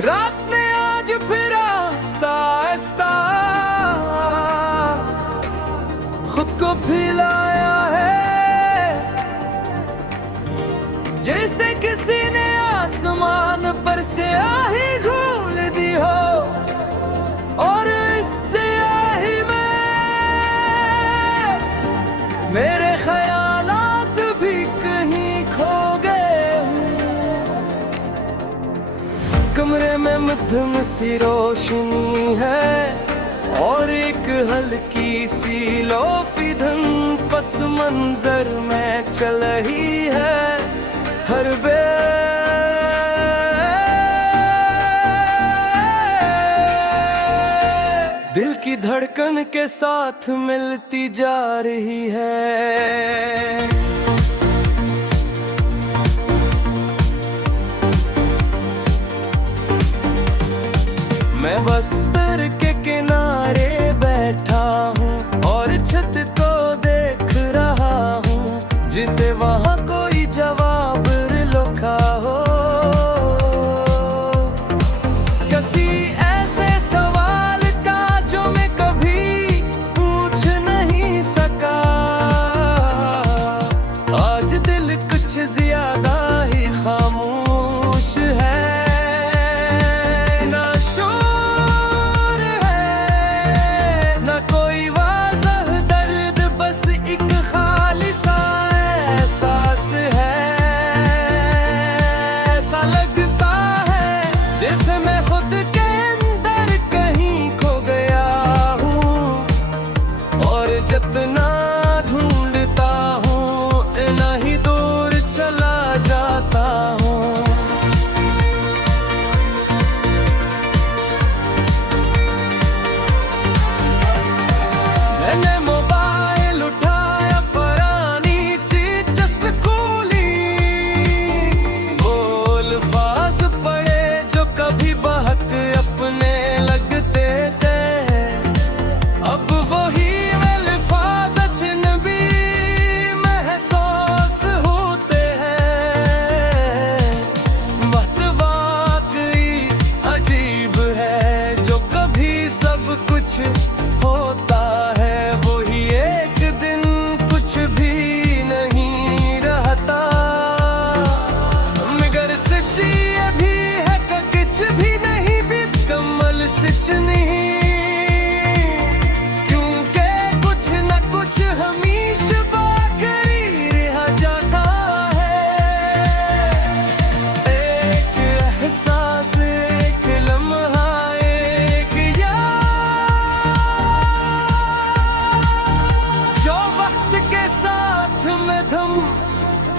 रात ने आज फिर आहिस्ता आहिस्ता खुद को फैलाया है, जैसे किसी ने आसमान पर से आही घोल दी हो और इससे आही में मेरे ख्यालात भी कहीं खो गए हूँ। कमरे में मध्यम सी रोशनी है और एक हल्की सी लोफी धुन पस मंजर में चल रही है। हर दिल की धड़कन के साथ मिलती जा रही है। मैं बस्तर के किनारे बैठा हूँ और छत को देख रहा हूँ, जिसे वहाँ कोई जवाब लिखा हो। किसी ऐसे सवाल का जो मैं कभी पूछ नहीं सका। आज दिल कुछ ज्यादा ही खामोश है, जितना ढूंढता हूँ इतना ही दूर चला जाता हूँ। मैंने मोबाइल उठाया, पुरानी चीज खोली, वो अल्फाज पढ़े जो कभी बहक अपने लगते थे। अब वही होता है वही एक दिन कुछ भी नहीं रहता। मगर सच्ची ये भी है कि कुछ भी नहीं भी कमल सच नहीं, क्योंकि कुछ न कुछ हमेशा बाकी रह जाता है। एक एहसास, एक लम्हा,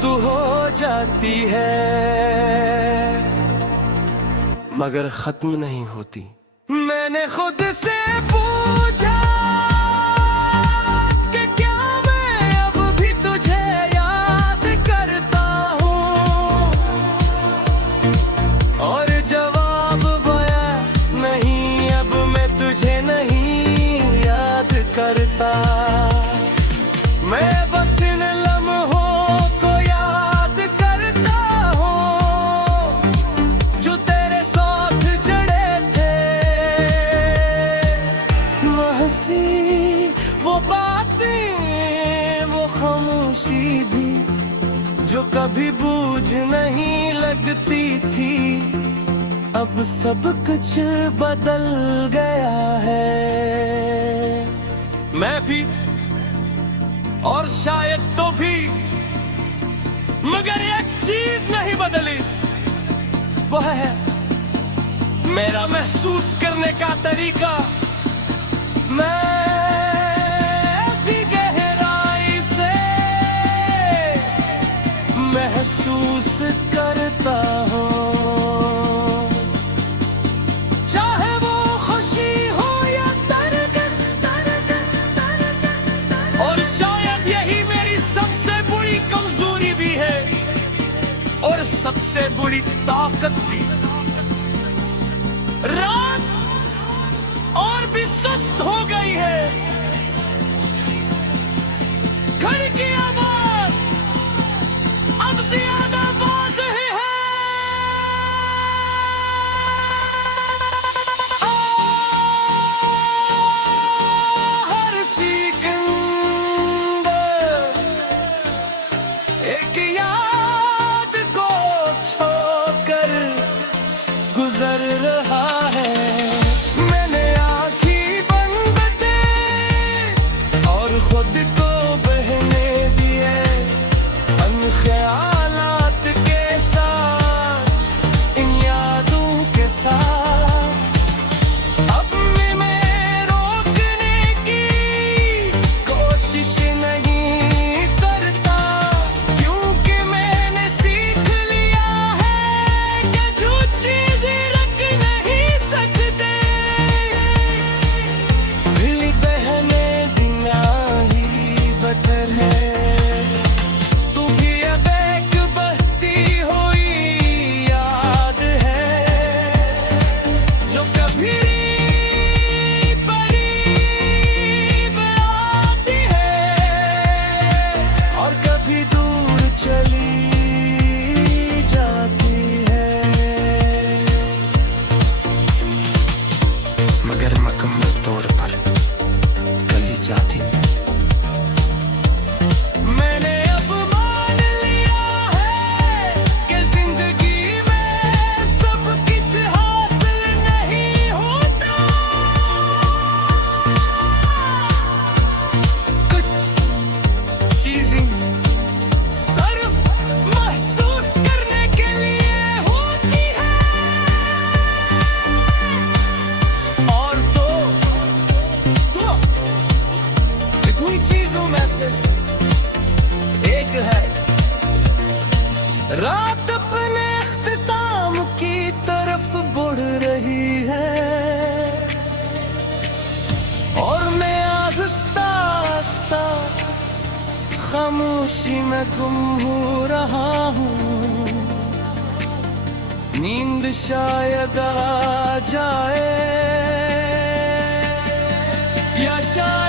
तू हो जाती है मगर खत्म नहीं होती। मैंने खुद से पूछा कि क्या मैं अब भी तुझे याद करता हूँ, और जवाब आया नहीं, अब मैं तुझे नहीं याद करता। मैं बस इन लम्हों को याद करता हूँ जो तेरे साथ जड़े थे। वो हंसी, वो बातें, वो खामोशी भी जो कभी बूझ नहीं लगती थी, अब सब कुछ बदल गया है। मैं भी और शायद तो भी, मगर एक चीज नहीं बदली, वो है मेरा महसूस करने का तरीका। मैं भी गहराई से महसूस करता हूँ, चाहे वो खुशी हो या दर्द। और शायद यही मेरी सबसे बुरी कमजोरी भी है और सबसे बुरी ताकत भी। रात और भी सुस्त हो गई है, घर की आवाज अब ज्यादा वाज़ेह है। एक याद को छोड़कर गुजर रहा है। मैंने आँखें बंद की और खुद को बहने दिए ख्यालात के साथ, इन यादों के साथ। अब मैं रोकने की कोशिश नहीं करता, क्योंकि मैंने सीख लिया है कि जो चीजें रख नहीं सकते दिल बहने देना ही बेहतर है। मगर मुकम्मल तौर पर कहीं जाती मैंने अब मान लिया है कि जिंदगी में सब कुछ हासिल नहीं होता। कुछ चीजें सिर्फ महसूस करने के लिए होती है। चीजों में से एक है रात अपने इख्तिताम की तरफ बढ़ रही है और मैं आहिस्ता आहिस्ता खामोशी में गुम हो रहा हूँ। नींद शायद आ जाए या शायद